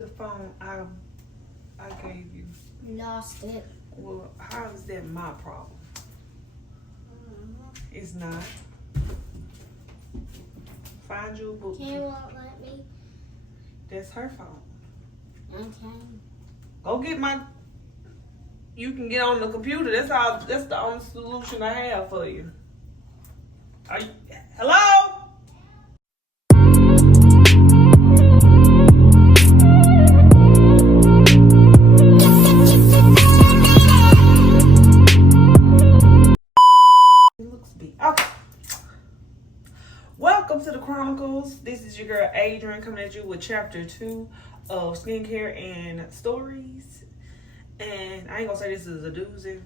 The phone I gave you. Lost it. Well, how is that my problem? It's not. Find your book. Can won't let me. That's her phone. Okay. Go get my. You can get on the computer. That's all. That's the only solution I have for you. Are you? Hello? It looks big. Okay. Welcome to the Chronicles. This is your girl Adrian coming at you with chapter 2 of skincare and stories. And I ain't gonna say this is a doozy,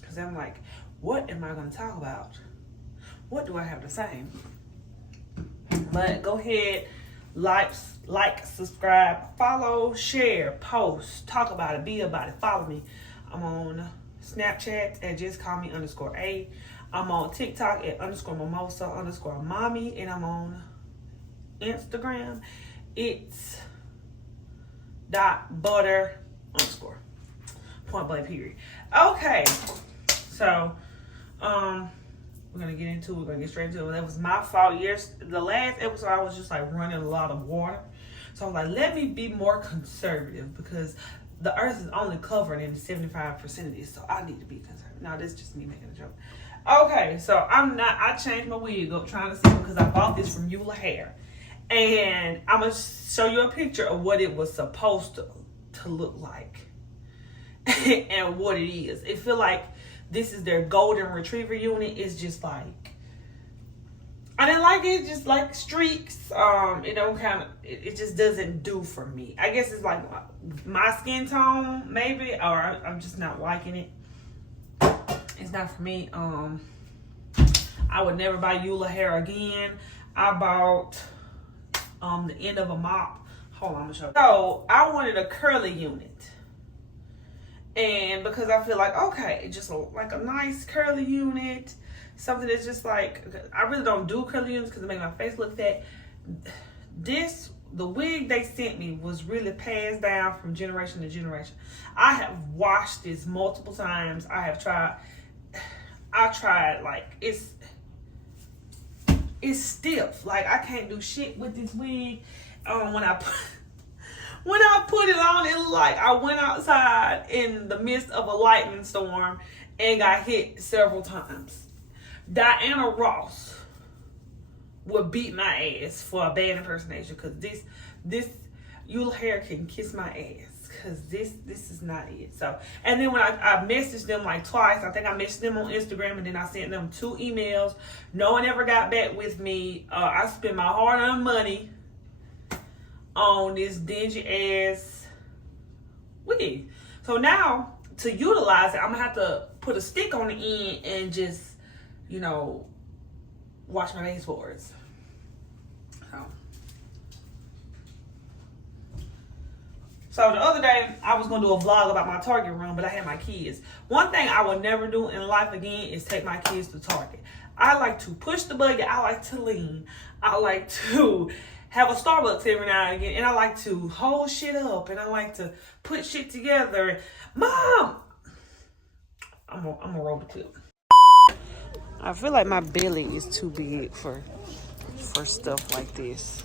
because I'm like, what am I gonna talk about? What do I have to say? But go ahead, like, subscribe, follow, share, post, talk about it, be about it, follow me. I'm on Snapchat at justcallme_A. I'm on TikTok at _mimosa_mommy, and I'm on Instagram. It's .butter_ point blank period. Okay, so we're gonna get into it. We're gonna get straight into it. That was my fault. Yes, the last episode I was just like running a lot of water, so I was like, let me be more conservative because the earth is only covered in 75% of this, so I need to be conservative. Now this is just me making a joke. Okay, so I changed my wig up trying to see, because I bought this from Eula Hair, and I'm gonna show you a picture of what it was supposed to look like and what it is. It feel like this is their golden retriever unit. It's just like, I didn't like it. Just like streaks. It don't it just doesn't do for me. I guess it's like my skin tone maybe, or I'm just not liking it. It's not for me. I would never buy Eula Hair again. I bought the end of a mop. Hold on, I'm gonna show you. So I wanted a curly unit. And because I feel like, okay, just like a nice curly unit, something that's just like, I really don't do curly units because it makes my face look fat. The wig they sent me was really passed down from generation to generation. I have washed this multiple times. I tried, like, it's stiff. Like, I can't do shit with this wig. When I put it on, it looked like I went outside in the midst of a lightning storm and got hit several times. Diana Ross would beat my ass for a bad impersonation, because this Eula Hair can kiss my ass, because this is not it. So, and then when I messaged them like twice, I think I messaged them on Instagram, and then I sent them 2 emails. No one ever got back with me. I spent my hard-earned money on this dingy ass wig. So now, to utilize it, I'm gonna have to put a stick on the end and just, wash my baseboards. So the other day, I was gonna do a vlog about my Target run, but I had my kids. One thing I will never do in life again is take my kids to Target. I like to push the buggy. I like to lean. I like to have a Starbucks every now and again, and I like to hold shit up, and I like to put shit together. Mom, I'm gonna roll the clip. I feel like my belly is too big for stuff like this.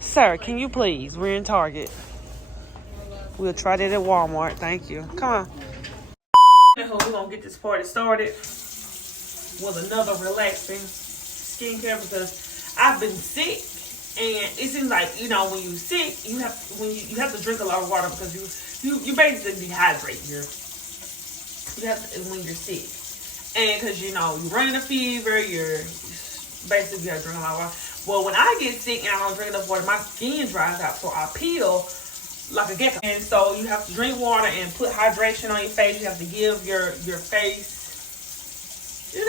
Sir, can you please? We're in Target. We'll try that at Walmart. Thank you. Come on. We're gonna get this party started with another relaxing skincare, because I've been sick, and it seems like, when you're sick, you have to drink a lot of water, because you basically dehydrate. You have to, when you're sick, and because you're running a fever, you're basically, you have to drink a lot of water. Well, when I get sick and I don't drink enough water, my skin dries out, so I peel like a gecko. And so you have to drink water and put hydration on your face. You have to give your face, you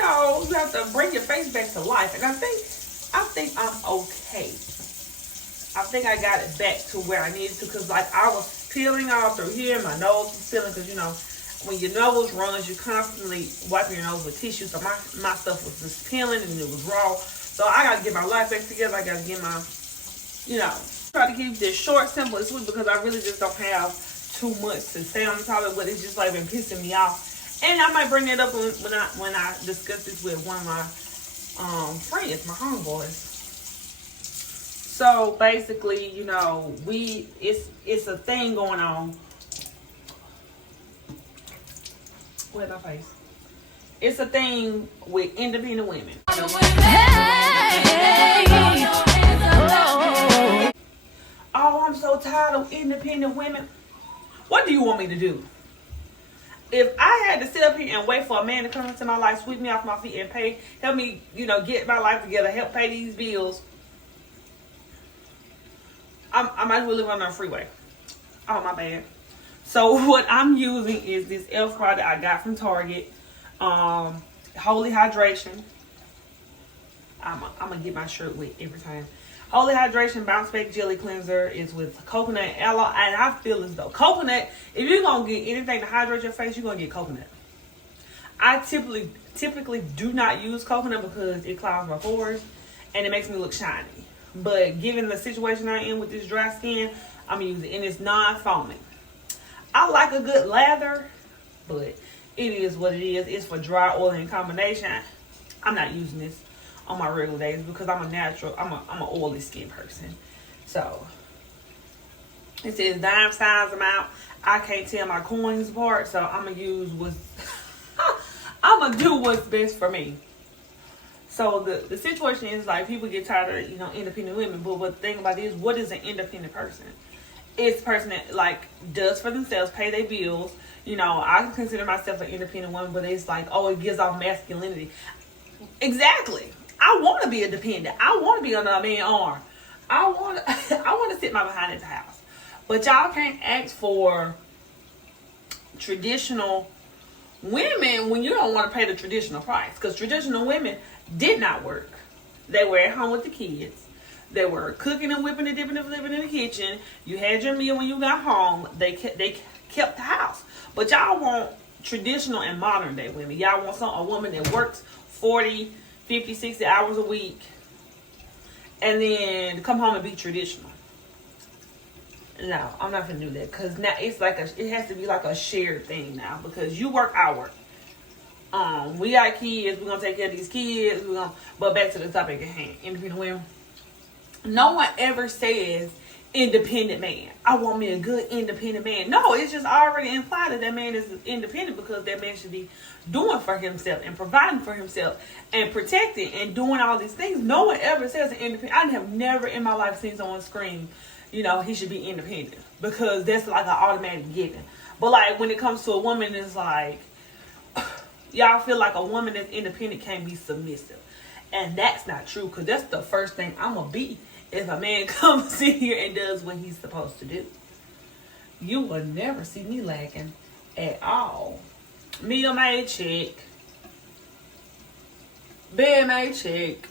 have to bring your face back to life. And I think I'm okay. I think I got it back to where I needed to, because like I was peeling all through here, my nose was peeling, because when your nose runs, you're constantly wiping your nose with tissue. So my stuff was just peeling and it was raw. So I gotta get my life back together. I gotta get my, try to keep this short, simple, and sweet because I really just don't have too much to say on the topic, but it's just like been pissing me off. And I might bring it up when I discuss this with one of my friends, my homeboys. So basically, it's a thing going on. Where's my face? It's a thing with independent women. Oh, I'm so tired of independent women. What do you want me to do? If I had to sit up here and wait for a man to come into my life, sweep me off my feet, and help me, get my life together, help pay these bills, I might as well live on the freeway. Oh, my bad. So what I'm using is this e.l.f. product I got from Target. Holy Hydration. I'm going to get my shirt wet every time. Holy Hydration Bounce Back Jelly Cleanser is with coconut, aloe, and I feel as though coconut, if you're going to get anything to hydrate your face, you're going to get coconut. I typically do not use coconut because it clouds my pores and it makes me look shiny. But given the situation I'm in with this dry skin, I'm using it, and it's non-foaming. I like a good lather, but it is what it is. It's for dry, oily combination. I'm not using this on my regular days because I'm an oily skin person. So it says dime size amount. I can't tell my coins apart, so I'm gonna use I'm gonna do what's best for me. So the situation is like people get tired of independent women, but the thing about it is, what is an independent person? It's a person that does for themselves, pay their bills. I consider myself an independent woman, but it's like, oh, it gives off masculinity. Exactly. I want to be independent. I want to be under a man's arm. I want to sit my behind at the house. But y'all can't ask for traditional women when you don't want to pay the traditional price. Because traditional women did not work. They were at home with the kids. They were cooking and whipping and dipping and flipping in the kitchen. You had your meal when you got home. They kept the house. But y'all want traditional and modern day women. Y'all want a woman that works 40, 50, 60 hours a week and then come home and be traditional. No, I'm not gonna do that because now it has to be like a shared thing now because you work, I work. We got kids, we're gonna take care of these kids, but back to the topic at hand, independent women. No one ever says independent man. I want me a good independent man. No, it's just already implied that man is independent because that man should be doing for himself and providing for himself and protecting and doing all these things. No one ever says an independent. I have never in my life seen someone scream, he should be independent because that's like an automatic given. But when it comes to a woman, it's like y'all feel like a woman that's independent can't be submissive, and that's not true because that's the first thing I'm gonna be. If a man comes in here and does what he's supposed to do, you will never see me lacking at all. Meal made, check. Bed made, check.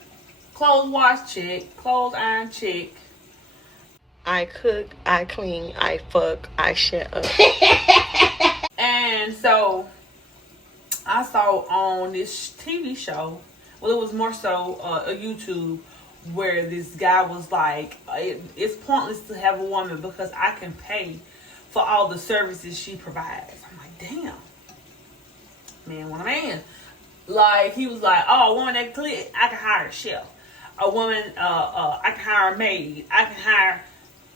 Clothes wash, check. Clothes iron, check. I cook, I clean, I fuck, I shut up. And so I saw on this TV show, well, it was more so a YouTube, where this guy was like, it's pointless to have a woman because I can pay for all the services she provides. I'm like, damn. Man, what a man. He was like, oh, a woman that can clean, I can hire a chef. A woman, I can hire a maid. I can hire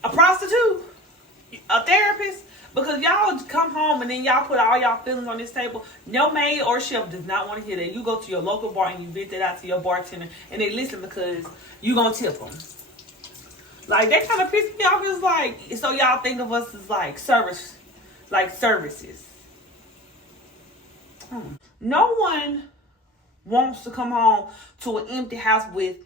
a prostitute, a therapist. Because y'all come home and then y'all put all y'all feelings on this table. No maid or chef does not want to hear that. You go to your local bar and you vent that out to your bartender and they listen because you gonna tip them. That kind of pissed me off. It's so y'all think of us as services. No one wants to come home to an empty house with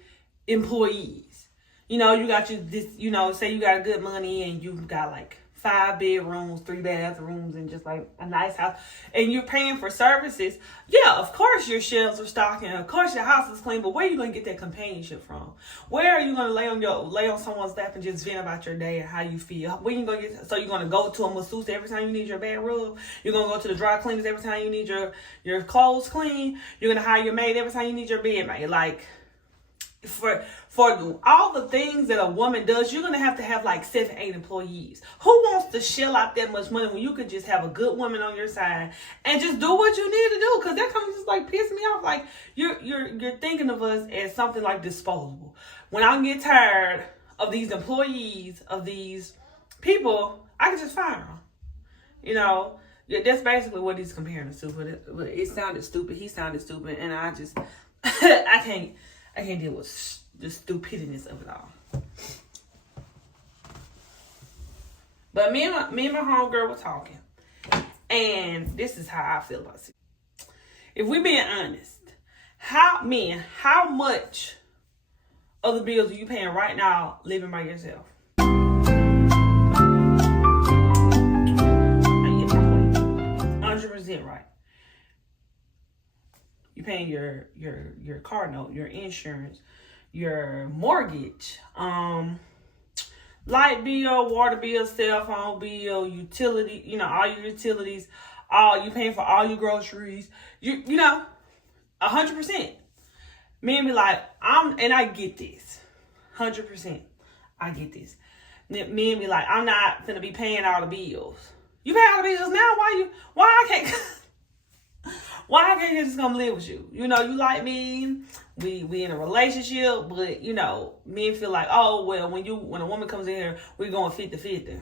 employees. You got say you got good money and you got 5 bedrooms, 3 bathrooms, and just a nice house, and you're paying for services. Yeah, of course your shelves are stocked, and of course your house is clean. But where are you gonna get that companionship from? Where are you gonna lay on someone's lap and just vent about your day and how you feel? Where you gonna get? So you're gonna go to a masseuse every time you need your bed rubbed? You're gonna go to the dry cleaners every time you need your clothes clean? You're gonna hire your maid every time you need your bed made? for all the things that a woman does, you're gonna have to have like 7, 8 employees. Who wants to shell out that much money when you could just have a good woman on your side and just do what you need to do? Because that kind of just like piss me off. Like you're thinking of us as something like disposable. When I get tired of these employees, of these people, I can just fire them. You know, that's basically what he's comparing us to. But it sounded stupid. He sounded stupid, and I just I can't deal with the stupidness of it all. But me and my homegirl were talking, and this is how I feel about it. If we being honest, how much of the bills are you paying right now living by yourself? I get my point. 100% right. You're paying your car note, your insurance, your mortgage, light bill, water bill, cell phone bill, utility, all your utilities, you paying for all your groceries, you know, 100%. Men be like, and I get this, 100%. I get this. Men be like, I'm not gonna be paying all the bills. You pay all the bills now? Why I can't? Why I can't just come live with you? You like me. We in a relationship, but men feel like, oh well, when a woman comes in here, we're going 50-50.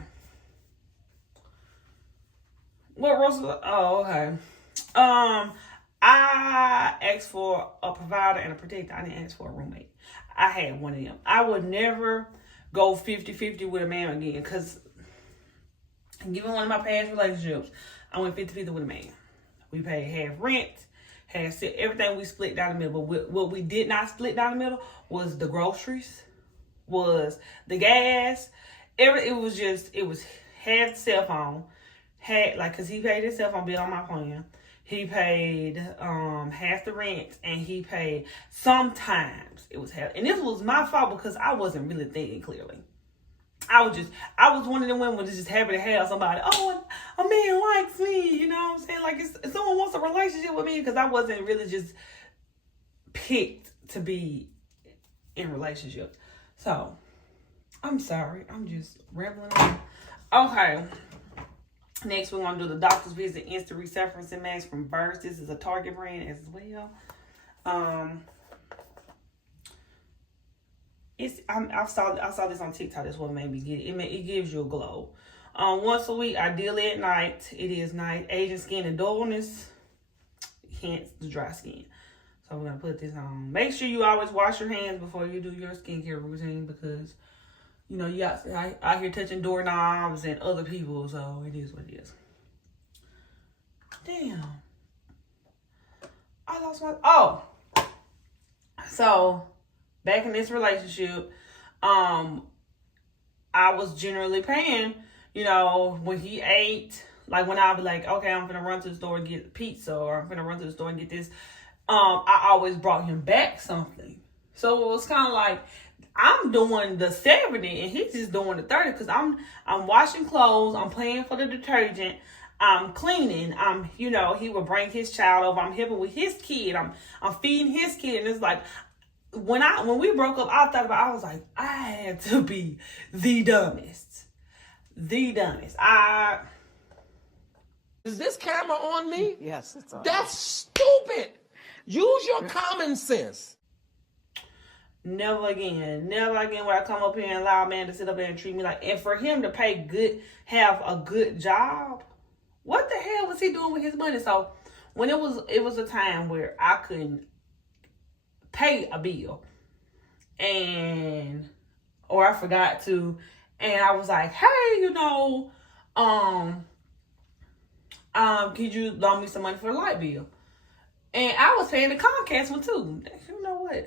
What Russell? Oh, okay. I asked for a provider and a protector. I didn't ask for a roommate. I had one of them. I would never go 50-50 with a man again, because given one of my past relationships, I went 50-50 with a man. We paid half rent, everything we split down the middle. But what we did not split down the middle was the groceries, was the gas. It was half the cell phone, because he paid his cell phone bill on my plan. He paid half the rent, and he paid sometimes it was half. And this was my fault because I wasn't really thinking clearly. I was one of them women was just happy to have somebody. Oh, a man likes me, you know what I'm saying? Like, if someone wants a relationship with me, because I wasn't really just picked to be in relationships. So, I'm sorry. I'm just rambling on. Okay. Next, we're going to do the doctor's visit instant resurfacing mask from Burt's. This is a Target brand as well. I saw this on TikTok. That's what made me get it. It gives you a glow. Once a week, ideally at night. It is night. Aging skin and dullness, hence the dry skin. So we're gonna put this on. Make sure you always wash your hands before you do your skincare routine, because you got out here touching doorknobs and other people. So it is what it is. Damn. I lost my. Oh. So. Back in this relationship, I was generally paying, when he ate, like when I was like, okay, I'm gonna run to the store and get pizza, or I'm gonna run to the store and get this, I always brought him back something. So it was kind of like, I'm doing the 70 and he's just doing the 30, because I'm washing clothes, I'm paying for the detergent, I'm cleaning, he would bring his child over, I'm helping with his kid, I'm feeding his kid, and it's like, when we broke up, I was like, I had to be the dumbest. Is this camera on me? Yes, it's on. That's stupid. Use your common sense. Never again would I come up here and allow a man to sit up there and treat me like, and for him to have a good job. What the hell was he doing with his money? So when it was a time where I couldn't pay a bill, or I forgot to, and I was like, hey, could you loan me some money for a light bill? And I was paying the Comcast one too. You know what?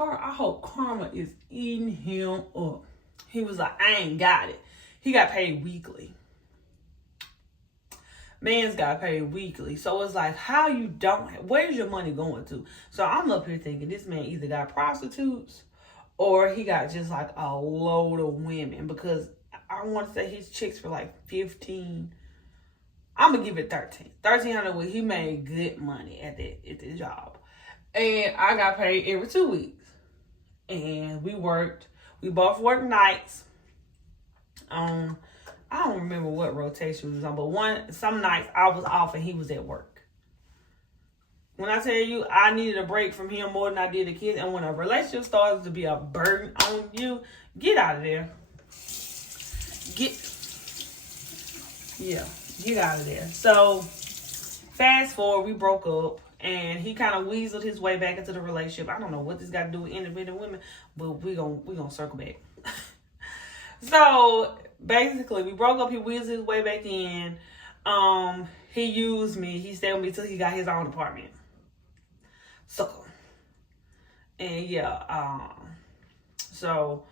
I hope karma is eating him up. He was like, I ain't got it. He got paid weekly. Man's got paid weekly. So it's like, where's your money going to? So I'm up here thinking this man either got prostitutes or he got just like a load of women, because I want to say his chicks for like 15. I'm going to give it 13. 1,300 a week. He made good money at the job. And I got paid every 2 weeks. And we both worked nights. I don't remember what rotation we was on, but some nights I was off and he was at work. When I tell you I needed a break from him more than I did the kids, and when a relationship starts to be a burden on you, get out of there. Get out of there. So fast forward, we broke up, and he kind of weaseled his way back into the relationship. I don't know what this got to do with independent women, but we gonna circle back. So basically, we broke up. He weaseled his way back in. He used me. He stayed with me till he got his own apartment. So, and so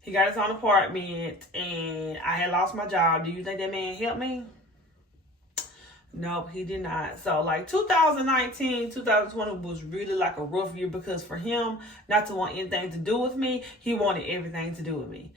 he got his own apartment, and I had lost my job. Do you think that man helped me? Nope, he did not. So like 2019, 2020 was really like a rough year because for him not to want anything to do with me, he wanted everything to do with me.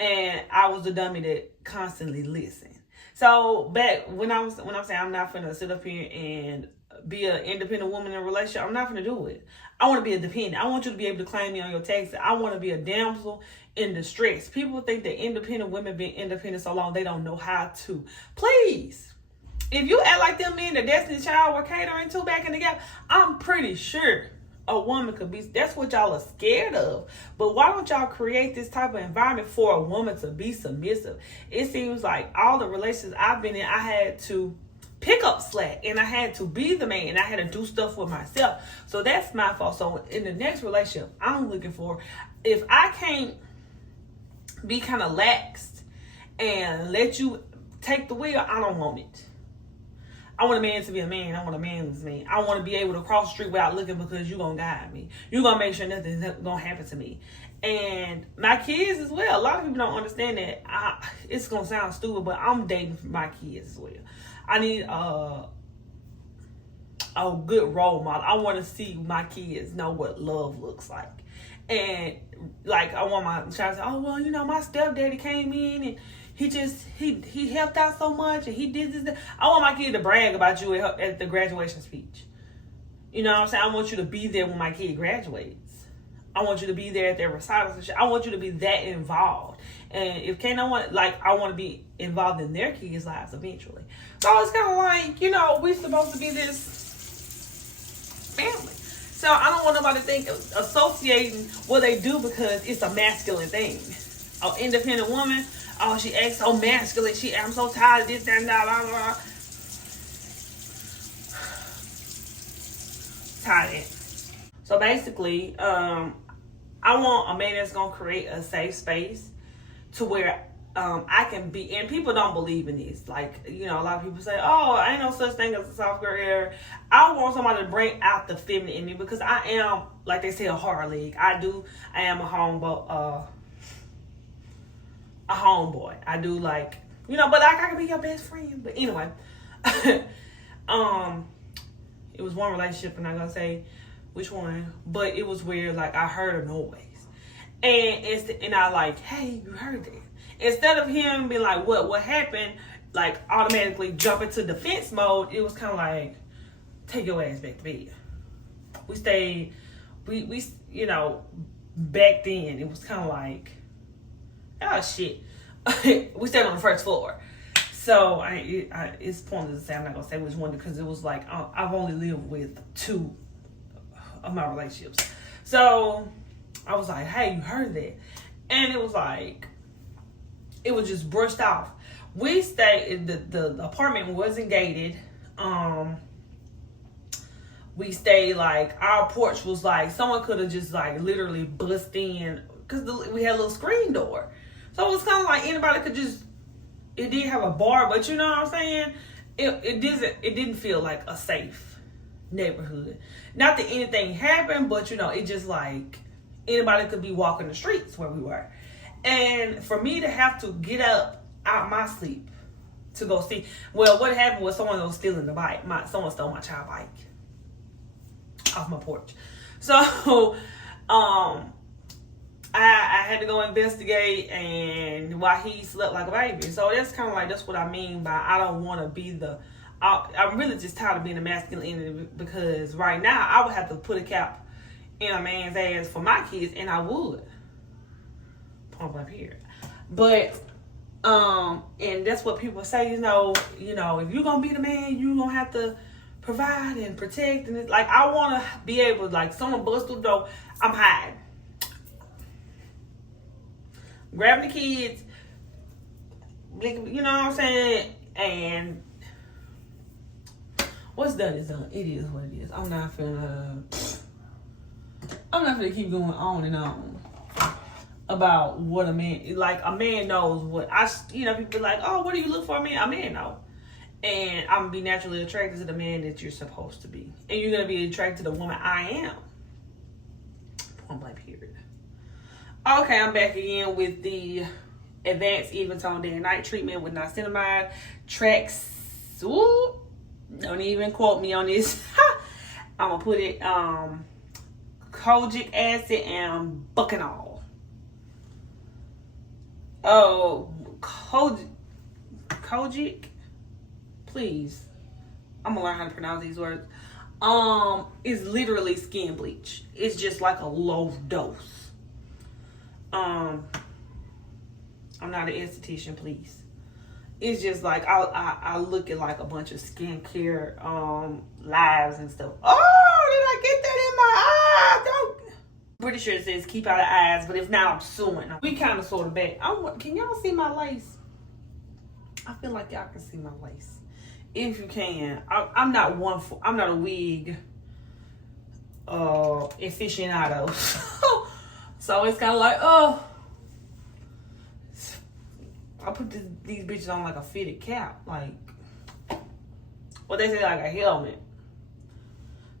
And I was the dummy that constantly listened. So back when I'm saying I'm not finna sit up here and be an independent woman in a relationship, I'm not finna do it. I want to be a dependent. I want you to be able to claim me on your taxes. I want to be a damsel in distress. People think that independent women being independent so long, they don't know how to. Please. If you act like them men that Destiny's Child were catering to back in the gap, I'm pretty sure a woman could be. That's what y'all are scared of. But why don't y'all create this type of environment for a woman to be submissive? It seems like all the relationships I've been in, I had to pick up slack and I had to be the man and I had to do stuff for myself. So that's my fault. So in the next relationship I'm looking for, if I can't be kind of laxed and let you take the wheel, I don't want it. I want a man to be a man. I want a man who's me. I want to be able to cross the street without looking because you're going to guide me. You're going to make sure nothing's going to happen to me. And my kids as well. A lot of people don't understand that. It's going to sound stupid, but I'm dating my kids as well. I need a good role model. I want to see my kids know what love looks like. And like I want my child to say, oh, well, you know, my stepdaddy came in and he helped out so much and he did this. I want my kid to brag about you at the graduation speech. You know what I'm saying? I want you to be there when my kid graduates. I want you to be there at their recitals and shit. I want you to be that involved. And if can't no one, like, I want to be involved in their kids' lives eventually. So it's kind of like, you know, we're supposed to be this family. So I don't want nobody to think associating what they do because it's a masculine thing. An independent woman, oh, she acts so masculine. I'm so tired of this, that, and that, blah, blah. Tired of it. So basically, I want a man that's going to create a safe space to where I can be, and people don't believe in this. Like, you know, a lot of people say, oh, ain't no such thing as a soft girl era. I want somebody to bring out the feminine in me because I am, like they say, a hard leg. I am a homeboy. I do, like, you know, but like I can be your best friend. But anyway, it was one relationship, and I'm gonna say which one, but it was where like I heard a noise, and I like, hey, you heard that? Instead of him being like, what happened, like automatically jump into defense mode, it was kind of like, take your ass back to bed. We stayed, we you know, back then it was kind of like, oh shit, we stayed on the first floor. So it's pointless to say, I'm not gonna say which one because it was like I've only lived with 2 of my relationships. So I was like, hey, you heard that? And it was like, it was just brushed off. We stayed, the apartment wasn't gated. We stayed like, our porch was like, someone could have just like literally bust in because we had a little screen door. So it was kind of like anybody could just, it did have a bar, but you know what I'm saying? It didn't feel like a safe neighborhood. Not that anything happened, but you know, it just like anybody could be walking the streets where we were. And for me to have to get up out my sleep to go see, well, what happened was someone was stealing the bike. Someone stole my child bike off my porch. So, I had to go investigate, and while he slept like a baby. So that's kind of like, that's what I mean by I don't want to be I'm really just tired of being a masculine entity because right now I would have to put a cap in a man's ass for my kids, and I would. Point blank period. But and that's what people say, you know, if you're gonna be the man, you're gonna have to provide and protect. And it's like, I wanna be able, like, someone bust through the door, I'm hiding. Grabbing the kids, you know what I'm saying? And what's done is done. It is what it is. I'm not finna keep going on and on about what a man, like, a man knows what people be like, oh, what do you look for a man? A man know. And I'm gonna be naturally attracted to the man that you're supposed to be. And you're gonna be attracted to the woman I am. Point blank period. Okay, I'm back again with the advanced even tone day and night treatment with niacinamide, Trax. Ooh, don't even quote me on this. I'm gonna put it kojic acid and bucanol. Oh, kojic, please. I'm gonna learn how to pronounce these words. It's literally skin bleach. It's just like a low dose. I'm not an esthetician, please. It's just like I look at like a bunch of skincare lives and stuff. Oh, did I get that in my eye? Don't. Pretty sure it says keep out of eyes, but if not, I'm suing. We kind of sort of back. Can y'all see my lace? I feel like y'all can see my lace. If you can, I'm not a wig aficionado. So it's kind of like, oh, I put these bitches on like a fitted cap, like what they say, like a helmet.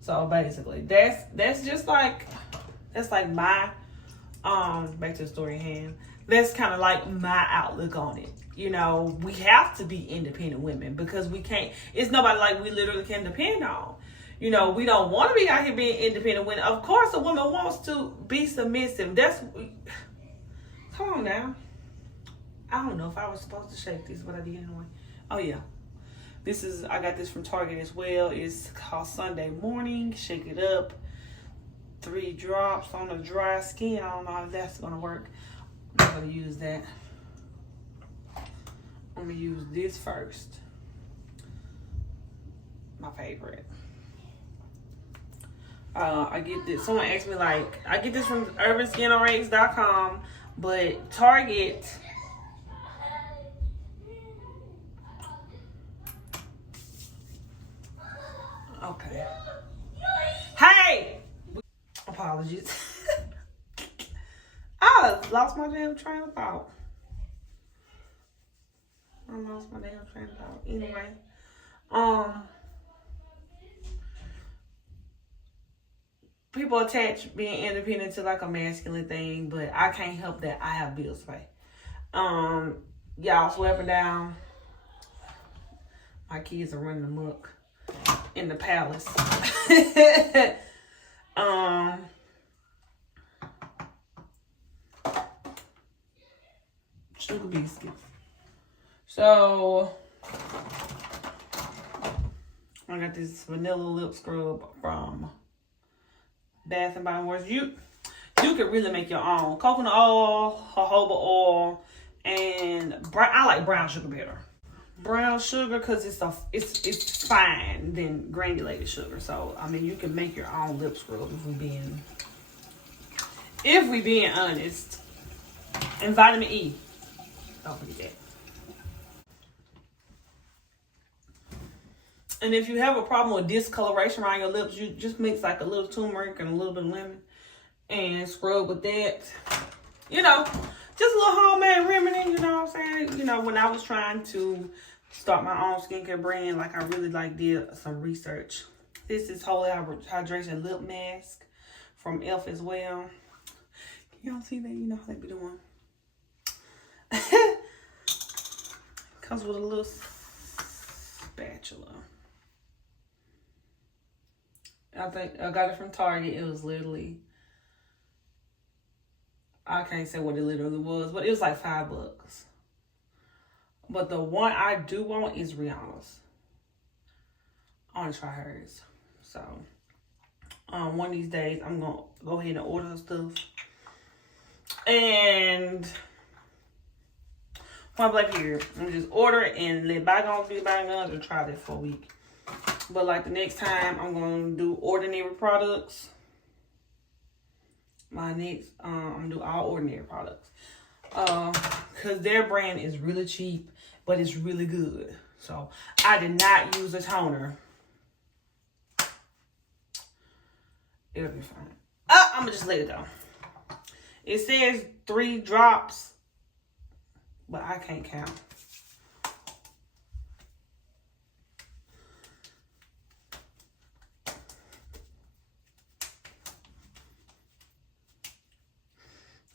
So basically, that's just like, that's like my back to the story at hand. That's kind of like my outlook on it. You know, we have to be independent women because we can't. It's nobody like we literally can depend on. You know, we don't want to be out here being independent women. Of course, a woman wants to be submissive. Come on now. I don't know if I was supposed to shake this, but I did anyway. Oh yeah, I got this from Target as well. It's called Sunday Morning. Shake it up. 3 drops on the dry skin. I don't know if that's gonna work. I'm not gonna use that. I'm gonna use this first. My favorite. I get this. Someone asked me, like, I get this from urbanskinonrates.com, but Target. Okay. Hey! Apologies. I lost my damn train of thought. Anyway. People attach being independent to like a masculine thing, but I can't help that. I have bills to pay. Y'all swept down. My kids are running amok in the palace. Sugar biscuits. So I got this vanilla lip scrub from Bath and Body Works. You could really make your own. Coconut oil, jojoba oil, and I like brown sugar better. Brown sugar because it's fine than granulated sugar. So I mean, you can make your own lip scrub if we being honest. And vitamin E. Don't forget that. And if you have a problem with discoloration around your lips, you just mix like a little turmeric and a little bit of lemon and scrub with that. You know, just a little homemade remedy, you know what I'm saying? You know, when I was trying to start my own skincare brand, like I really did some research. This is Holy Hydration Lip Mask from e.l.f. as well. Can y'all see that? You know how they be doing. Comes with a little spatula. I think I got it from Target. It was literally, I can't say what it literally was, but it was like $5. But the one I do want is Rihanna's. I want to try hers. So, One of these days, I'm going to go ahead and order her stuff. And point blank period. I'm just order it and let bygones be bygones and try that for a week. But like the next time, I'm going to do Ordinary products. My next, I'm going to do all Ordinary products. Because their brand is really cheap, but it's really good. So I did not use a toner. It'll be fine. I'm going to just let it go. It says 3 drops, but I can't count.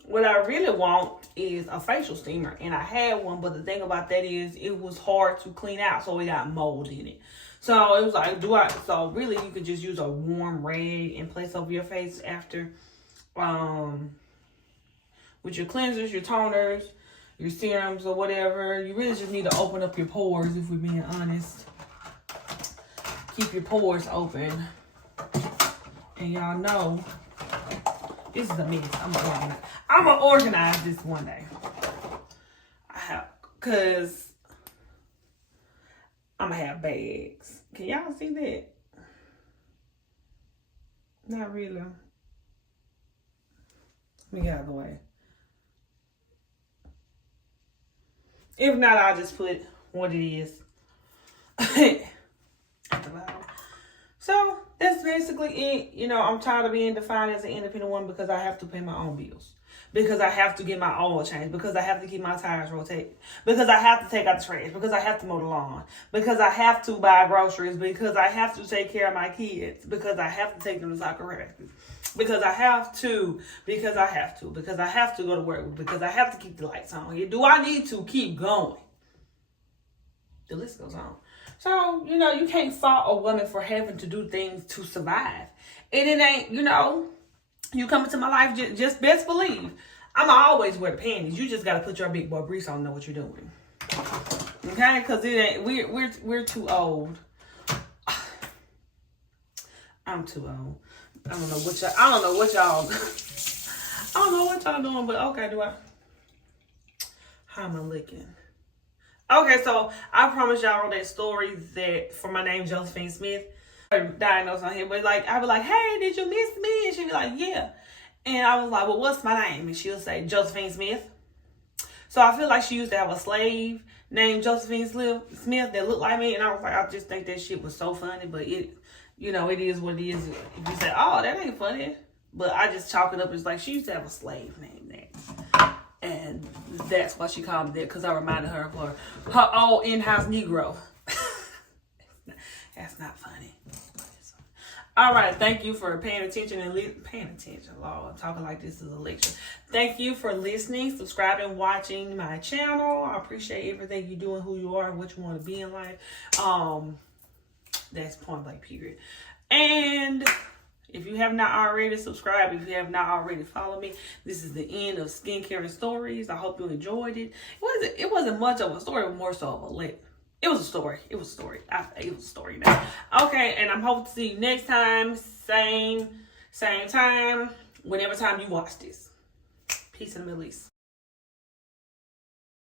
What I really want is a facial steamer, and I had one, but the thing about that is it was hard to clean out, so it got mold in it. So it was like, so really you could just use a warm rag and place over your face after, with your cleansers, your toners, your serums or whatever. You really just need to open up your pores, if we're being honest. Keep your pores open. And y'all know, this is a mess. I'm gonna organize this one day. Cause I'm gonna have bags. Can y'all see that? Not really. Let me get out of the way. If not, I'll just put what it is at the bottom. So that's basically it. You know, I'm tired of being defined as an independent woman because I have to pay my own bills. Because I have to get my oil changed. Because I have to keep my tires rotated. Because I have to take out the trash. Because I have to mow the lawn. Because I have to buy groceries. Because I have to take care of my kids. Because I have to take them to soccer practice. Because I have to. Because I have to. Because I have to go to work. Because I have to keep the lights on. Do I need to keep going? The list goes on. So, you know, you can't fault a woman for having to do things to survive. And it ain't, you know, you come into my life, just best believe, I'ma always wear the panties. You just got to put your big boy briefs on and know what you're doing. Okay? Because it ain't, we're too old. I'm too old. I don't know what y'all doing, but okay, how am I looking? Okay, so I promise y'all that story that for my name, Josephine Smith, diagnosed on here, but like, I be like, hey, did you miss me? And she'd be like, yeah. And I was like, well, what's my name? And she'll say, Josephine Smith. So I feel like she used to have a slave named Josephine Smith that looked like me. And I was like, I just think that shit was so funny, but it, you know, it is what it is. If you say, oh, that ain't funny. But I just chalk it up as like, she used to have a slave named that. And that's why she called me that, because I reminded her of her old in-house Negro. That's not funny. All right, thank you for paying attention Lord, I'm talking like this is a lecture. Thank you for listening, subscribing, watching my channel. I appreciate everything you do and who you are and what you want to be in life. That's point blank period. And if you have not already subscribed, if you have not already followed me, this is the end of Skincare and Stories. I hope you enjoyed it. It wasn't much of a story, but more so of a lit. It was a story. It was a story. It was a story now. Okay, and I'm hoping to see you next time. Same time, whenever time you watch this. Peace in the Middle East.